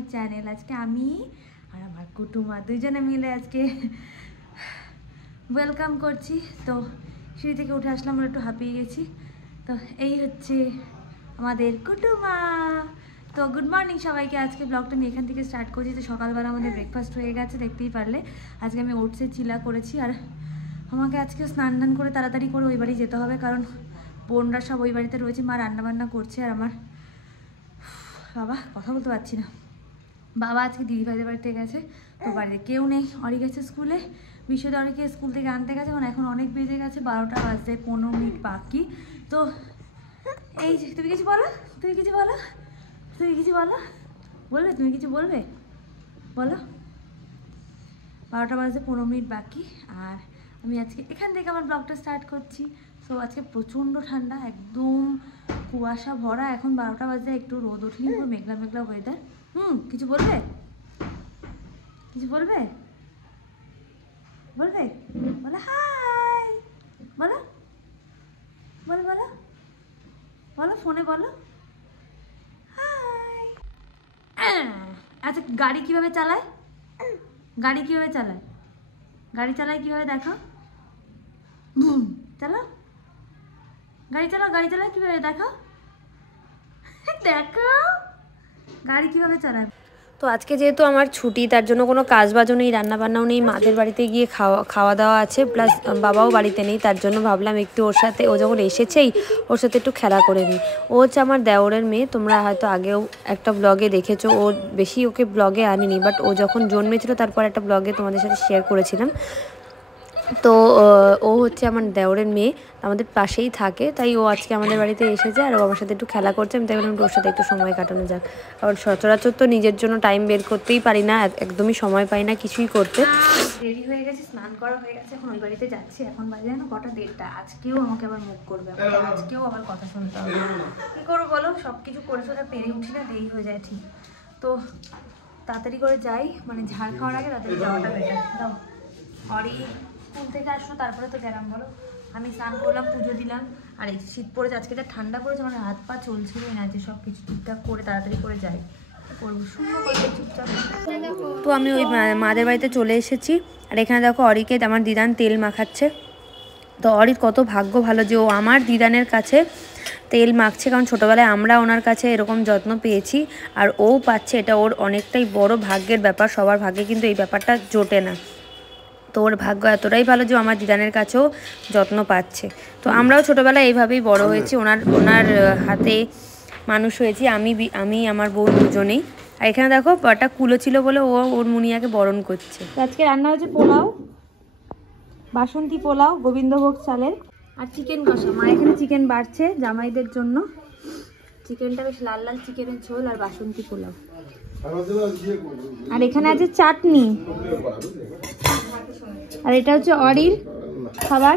My channel. আজকে আমি আর আমার কুটুমা দুইজনে মিলে আজকে ওয়েলকাম করছি। তো সিঁড়ি থেকে উঠে আসলাম, আমরা একটু হাঁপিয়ে গেছি। তো এই হচ্ছে আমাদের কুটুমা। তো গুড মর্নিং সবাইকে। আজকে ব্লগটা আমি এখান থেকে স্টার্ট করছি। তো সকালবেলা আমাদের ব্রেকফাস্ট হয়ে গেছে, দেখতেই পারলে। আজকে আমি ওটসের চিলা করেছি, আর আমাকে আজকে স্নান টান করে তাড়াতাড়ি করে ওই বাড়ি যেতে হবে, কারণ বোনরা সব ওই বাড়িতে রয়েছে। মা রান্নাবান্না করছে, আর আমার বাবা কথা বলতে পারছি না। বাবা আজকে দিদিভাইদের বাড়িতে গেছে, তো বাড়িতে কেউ নেই। অরি গেছে স্কুলে, বিশ্বদা অরিকে স্কুল থেকে আনতে গেছে। এখন অনেক বেজে গেছে, 12টা বাজতে 15 মিনিট বাকি। তো এই যে তুমি কিছু বলো, তুমি কিছু বলো, তুমি কিছু বলো, বলবে তুমি কিছু বলবে, বলো। 12টা বাজতে 15 মিনিট বাকি, আর আমি আজকে এখান থেকে আমার ব্লগটা স্টার্ট করছি। সো আজকে প্রচণ্ড ঠান্ডা, একদম কুয়াশা ভরা। এখন 12টা বাজে, একটু রোদ ওঠেনি, পুরো মেঘলা মেঘলা ওয়েদার। কিছু বলবে, কিছু বলবে, বলবে, বলো হাই, বলো, বলো, বলো, বলো, ফোনে বলো হাই। আচ্ছা, গাড়ি কিভাবে চালায়, গাড়ি কিভাবে চালায়, গাড়ি চালায় কিভাবে দেখো, চালাও, গাড়ি চালাও, গাড়ি চালায় কিভাবে দেখো, দেখো গাড়ি কিভাবে চালায়। তো আজকে যেহেতু আমার ছুটি, তার জন্য কোনো কাজ বাজও নেই, রান্নাবান্নাও নেই, মাদের বাড়িতে গিয়ে খাওয়া দাওয়া আছে, প্লাস বাবাও বাড়িতে নেই। তার জন্য ভাবলাম একটু ওর সাথে, ও যখন এসেছেই ওর সাথে একটু খেলা করে নিই। ও হচ্ছে আমার দেওরের মেয়ে, তোমরা হয়তো আগেও একটা ব্লগে দেখেছো। ও বেশি ওকে ব্লগে আনিনি, বাট ও যখন জন্মেছিল তারপর একটা ব্লগে তোমাদের সাথে শেয়ার করেছিলাম। তো ও হচ্ছে আমার দেওরের মেয়ে, আমাদের পাশেই থাকে, তাই ও আজকে আমাদের বাড়িতে এসেছে, আর ও আমার সাথে একটু খেলা করছে। আমি তাই বললাম ওর সাথে একটু সময় কাটানো যাক। আর সচরাচর তো নিজের জন্য টাইম বের করতেই পারি না, একদমই সময় পাই না কিছুই করতে। দেরি হয়ে গেছে, স্নান করা হয়ে গেছে, এখন ওই বাড়িতে যাচ্ছি। এখন বাজে না কটা, 1:30। আজকেও আমাকে আবার মুখ করবে, আজকেও আবার কথা শুনতে হবে। কী করবো বলো, সব কিছু করে সোজা পেরে উঠি না, দেরি হয়ে যায় ঠিক। তো তাড়াতাড়ি করে যাই, মানে ঝাড় খাওয়ার আগে তাড়াতাড়ি যাওয়াটা বেটার। দাও অরি স্কুল থেকে আসলো, তারপরে তো গেলাম বলো। আমি স্নান করলাম, পুজো দিলাম, আর এই শীত পড়েছে, আজকে যা ঠান্ডা পড়েছে, মানে হাত পা চলছিলই না, যে সব কিছু ঠিকঠাক করে তাড়াতাড়ি করে যাই করবো, শূন্য করতে চুপচাপ। তো আমি ওই মাদের বাড়িতে চলে এসেছি, আর এখানে দেখো অরিকে আমার দিদান তেল মাখাচ্ছে। তো অরির কত ভাগ্য ভালো যে ও আমার দিদানের কাছে তেল মাখছে, কারণ ছোটোবেলায় আমরা ওনার কাছে এরকম যত্ন পেয়েছি, আর ও পাচ্ছে, এটা ওর অনেকটাই বড় ভাগ্যের ব্যাপার। সবার ভাগ্যে কিন্তু এই ব্যাপারটা জোটে না। তো ওর ভাগ্য এতটাই ভালো যে আমার দিদানের কাছেও যত্ন পাচ্ছে। তো আমরাও ছোটোবেলায় এইভাবেই বড় হয়েছি, ওনার হাতে মানুষ হয়েছি, আমি আমার বোন দুজনেই। আর এখানে দেখো একটা কুলো ছিল বলে ও ওর মুনিয়াকে বরণ করছে। আজকে রান্না হয়েছে পোলাও, বাসন্তী পোলাও, গোবিন্দভোগ চালের, আর চিকেন কষা। মা এখানে চিকেন বাড়ছে জামাইদের জন্য, চিকেনটা বেশ লাল লাল চিকেনের ঝোল, আর বাসন্তী পোলাও। আর এখানে আছে চাটনি, আর এটা হচ্ছে অরির খাবার।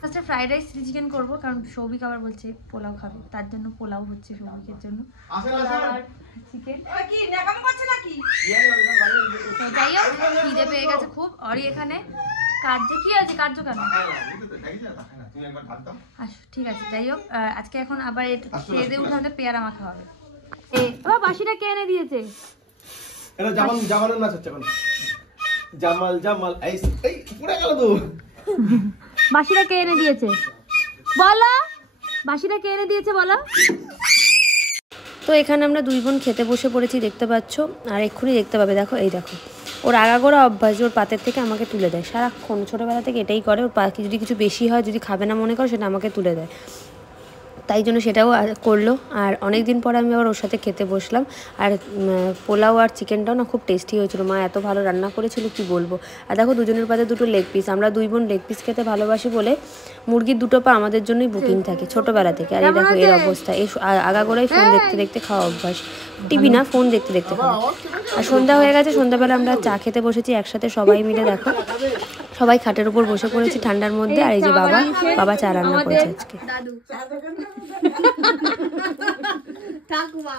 ফার্স্টে ফ্রাইড রাইস চিলি চিকেন করবো, কারণ সৌভিক আবার বলছে পোলাও খাবে, তার জন্য পোলাও হচ্ছে সৌভিকের জন্য। চিকেন যাই হোক, খিদে পেয়ে গেছে খুব। অরি এখানে কার্য কি আছে, কার্য কেন ঠিক আছে। যাই হোক, আজকে এখন আবার খেয়ে দিয়ে উঠে আমাদের পেয়ারা মাখা হবে। বাসিটা কে এনে দিয়েছে? বাসিটা কে এনে দিয়েছে বলো, বাসিটা কে এনে দিয়েছে বলো। তো এখানে আমরা দুই বোন খেতে বসে পড়েছি, দেখতে পাচ্ছ, আর এক্ষুনি দেখতে পাবে। দেখো এই দেখো, ওর আগাগোড়া অভ্যাস, ওর পাতের থেকে আমাকে তুলে দেয় সারাক্ষণ, ছোটোবেলা থেকে এটাই করে। ওর যদি কিছু বেশি হয়, যদি খাবে না মনে করো, সেটা আমাকে তুলে দেয়, তাই জন্য সেটাও করলো। আর অনেক দিন পরে আমি আবার ওর সাথে খেতে বসলাম, আর পোলাও আর চিকেনটাও না খুব টেস্টি হয়েছিল। মা এত ভালো রান্না করেছিল কি বলবো। আর দেখো দুজনের পাতে দুটো লেগ পিস, আমরা দুই বোন লেগ পিস খেতে ভালোবাসি বলে মুরগির দুটো পা আমাদের জন্যই বুকিং থাকে ছোটোবেলা থেকে। আর এই দেখো এর অবস্থা, এই আগাগোড়াই ফোন দেখতে দেখতে খাওয়া অভ্যাস, টিভি না ফোন দেখতে দেখতে খাওয়া। আর সন্ধ্যা হয়ে গেছে, সন্ধ্যাবেলা আমরা চা খেতে বসেছি একসাথে সবাই মিলে। দেখো সবাই খাটের উপর বসে পড়েছি ঠান্ডার মধ্যে, আর এই যে বাবা চা রান্না করেছে আজকে। ঠাকুমা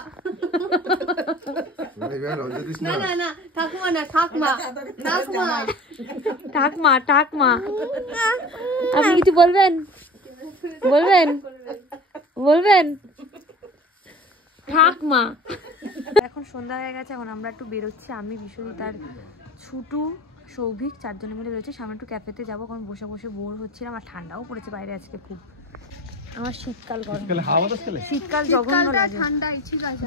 আপনি কিছু বলবেন, বলবেন ঠাকমা এখন সন্ধ্যা হয়ে গেছে, এখন আমরা একটু বেরোচ্ছি, আমি বিশ্বজিৎ আর ছুটু সৌভিক 4 জনে মিলে বেরোচ্ছি। সামনে একটু ক্যাফেতে যাবো, কারণ বসে বসে বোর হচ্ছিলাম আর ঠান্ডাও পড়েছে বাইরে আজকে খুব। আমার শীতকাল গরম, শীতকাল জঘন্য লাগে।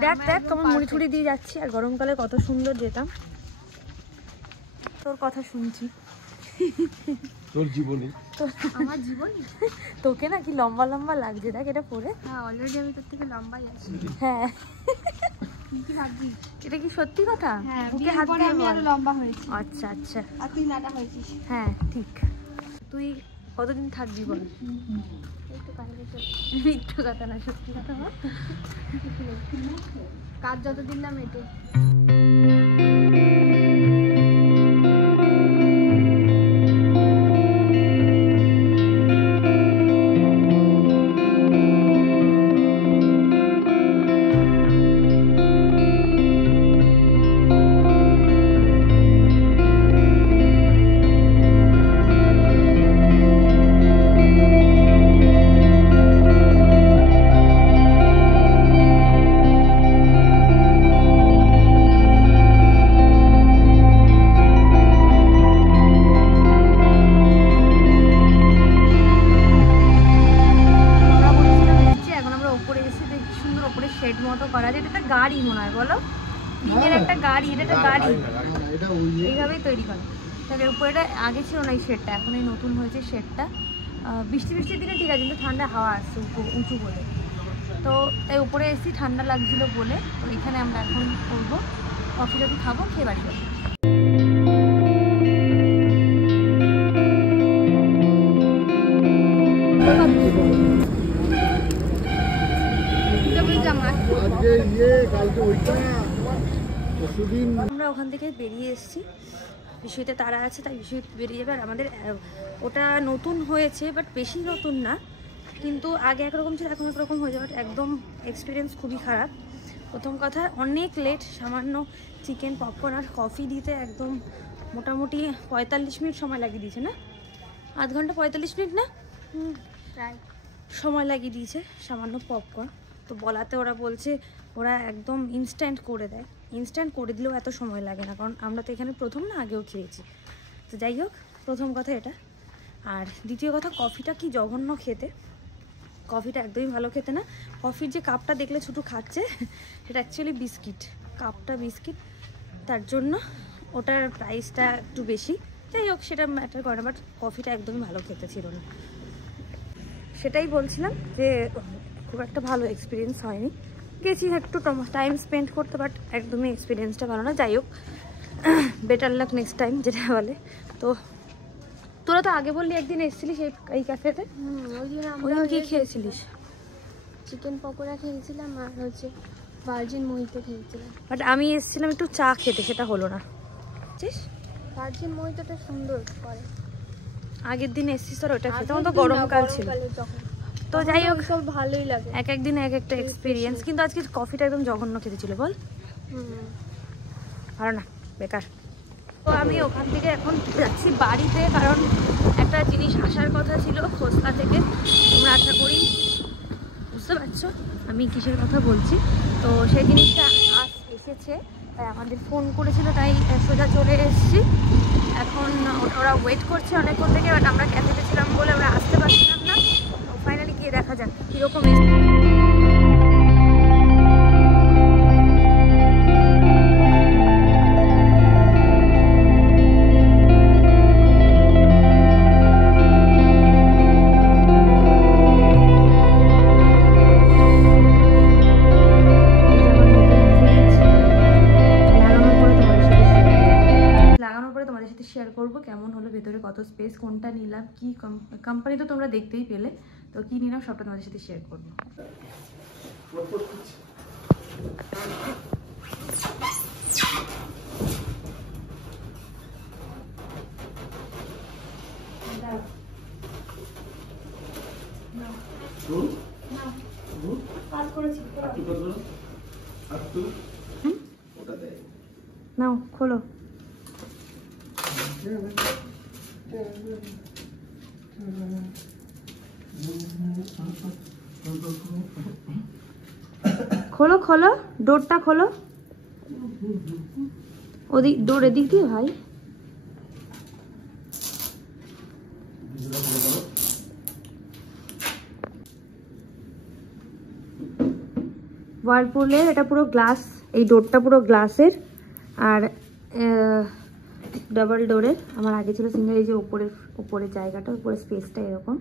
দেখ দেখ তোমার মুড়ি ছুড়ি দিয়ে যাচ্ছি, আর গরমকালে কত সুন্দর যেতাম। তোর কথা শুনছি, তোর জীবনী, আমার জীবনী। তোকে না কি লম্বা লম্বা লাগছে, দেখ এটা পরে। হ্যাঁ অলরেডি আমি তোর থেকে লম্বাই আছি। হ্যাঁ কি ভাবছিস? এটা কি সত্যি কথা? হ্যাঁ, বুকে হাত দিয়ে আমি আরো লম্বা হয়েছি। আচ্ছা আচ্ছা, আর তুই নাটা হয়েছিস। হ্যাঁ ঠিক। তুই কতদিন থাকবি বল? একটু বাইরে চল। মিথ্যা কথা না, সত্যি কথা বল। কাজ যতদিন না মেটে। শেড মতো করা আছে, এটা একটা গাড়ি মনে হয়, বলো টিনের একটা গাড়ি, এটা একটা গাড়ি এইভাবেই তৈরি করে। তবে উপরে এটা আগে ছিল না এই শেডটা, এখন এই নতুন হয়েছে শেডটা। বৃষ্টির দিনে ঠিক আছে, কিন্তু ঠান্ডা হাওয়া আসছে উঁচু বলে, তো তাই উপরে এসেছি, ঠান্ডা লাগছিল বলে। তো এখানে আমরা এখন করবো কফি টফি খাবো, খেয়ে বাড়ি যাবো। আমরা ওখান থেকে বেরিয়ে এসেছি, বিষয়তে তারা আছে তাই বিষয় বেরিয়ে যাবে। আর আমাদের ওটা নতুন হয়েছে, বাট বেশি নতুন না, কিন্তু আগে একরকম ছিল এখন একরকম হয়ে যাবে। একদম এক্সপিরিয়েন্স খুবই খারাপ। প্রথম কথা অনেক লেট, সামান্য চিকেন পপকর্ন আর কফি দিতে একদম মোটামুটি 45 মিনিট সময় লাগিয়ে দিয়েছে, না 8 ঘন্টা 45 মিনিট না প্রায় সময় লাগিয়ে দিয়েছে সামান্য পপকর্ন। তো বলাতে ওরা বলছে ওরা একদম ইনস্ট্যান্ট করে দেয়, ইনস্ট্যান্ট করে দিলেও এত সময় লাগে না, কারণ আমরা তো এখানে প্রথম না, আগেও খেয়েছি। তো যাই হোক, প্রথম কথা এটা। আর দ্বিতীয় কথা, কফিটা কি জঘন্য খেতে, কফিটা একদমই ভালো খেতে না। কফির যে কাপটা দেখলে ছোটো খাচ্ছে, সেটা অ্যাকচুয়ালি বিস্কিট, কাপটা বিস্কিট, তার জন্য ওটার প্রাইসটা একটু বেশি। যাই হোক, সেটা ম্যাটার করে না, বাট কফিটা একদমই ভালো খেতে ছিল না। সেটাই বলছিলাম যে খুব একটা ভালো এক্সপিরিয়েন্স হয়নি। গেছি একটু টাইম স্পেন্ড করতে, বাট একদমই এক্সপিরিয়েন্সটা ভালো না। যাই হোক, বেটার লাক নেক্সট টাইম যেটা বলে। তো তোরা তো আগে বললি একদিন এসেছিলিস এই ক্যাফেতে, ওই দিন ওই দিন কি খেয়েছিলিস? চিকেন পকোড়া খেয়েছিলাম আর হচ্ছে ভার্জিন মোহিতো খেয়েছিলাম। বাট আমি এসেছিলাম একটু চা খেতে, সেটা হলো না। ভার্জিন মোহিতোটা সুন্দর করে। আগের দিন এসেছিস তোর ওটা খেতে, তখন তো গরমকাল ছিল। তো যাই হোক, সব ভালোই লাগে, এক একদিন এক একটা এক্সপিরিয়েন্স। কিন্তু আজকে কফিটা একদম জঘন্য খেতে ছিল, বল ভালো না, বেকার। তো আমি ওখান থেকে এখন যাচ্ছি বাড়িতে, কারণ একটা জিনিস আসার কথা ছিল খোসলা থেকে। তোমরা আশা করি বুঝতে পারছো আমি কিসের কথা বলছি। তো সেই জিনিসটা এসেছে, তাই আমাদের ফোন করেছিল, তাই সোজা চলে এসেছি। এখন ওরা ওয়েট করছে অনেকক্ষণ থেকে, বাট আমরা ক্যাফেতে ছিলাম বলে ওরা আসতে পারছিলাম না। তো ফাইনালি গিয়ে দেখা যাক কীরকম শেয়ার করবো কেমন হলো, ভেতরে কত স্পেস, কোনটা নিলাম, কি কোম্পানি তো তোমরা দেখতেই পেলে। তো কি নিলাম সবটা তোমাদের সাথে শেয়ার করবো। নাও খোলো। খোলো খোলো, ডোরটা খোলো। ওদিক দৌড়ে দিক দিয়ে ভাই। ওয়ার্লপুলের এটা পুরো গ্লাস, এই ডোরটা পুরো গ্লাসের আর ডাবল ডোরের। আমার আগে ছিল সিঙ্গেল। এই যে উপরের জায়গাটা, উপরের স্পেসটা এরকম।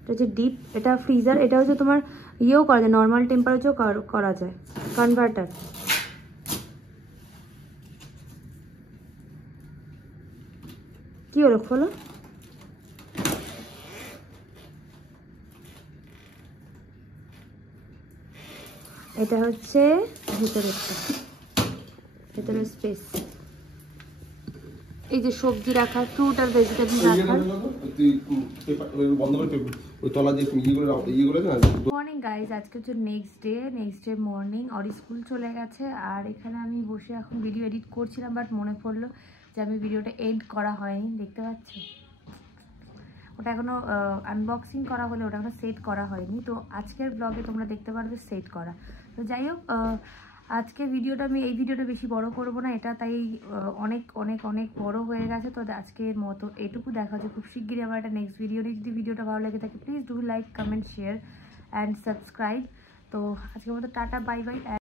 এটা হচ্ছে ডিপ, এটা ফ্রিজার। এটা হচ্ছে তোমার ইয়েও করা যায়, নর্মাল টেম্পারেচারও করা যায়, কনভার্টার। কি হলো, খোলো। এটা হচ্ছে ভেতরের স্পেস। এই যে সবজি রাখা, ফ্রুট আর ভেজিটেবল রাখা। মর্নিং গাইজ, আজকে হচ্ছে next day morning. Ori school চলে গেছে আর এখানে আমি বসে এখন ভিডিও এডিট করছিলাম, বাট মনে পড়লো যে আমি ভিডিওটা এড করা হয়নি। দেখতে পাচ্ছ, ওটা এখনো আনবক্সিং করা হলে ওটা এখনো সেট করা হয়নি। তো আজকের ব্লগে তোমরা দেখতে পারবে সেট করা। তো যাই হোক, আজকে ভিডিওটা আমি এই ভিডিওটা বেশি বড় করব না, এটা তাই অনেক অনেক অনেক বড় হয়ে গেছে। তো আজকের মতো এটুকু দেখা হচ্ছে খুব শিগগিরই আমার একটা নেক্সট ভিডিও নিয়ে। যদি ভিডিওটা ভালো লাগে থাকে please do like, comment, share and subscribe. তো আজকের মতো টাটা, বাই বাই।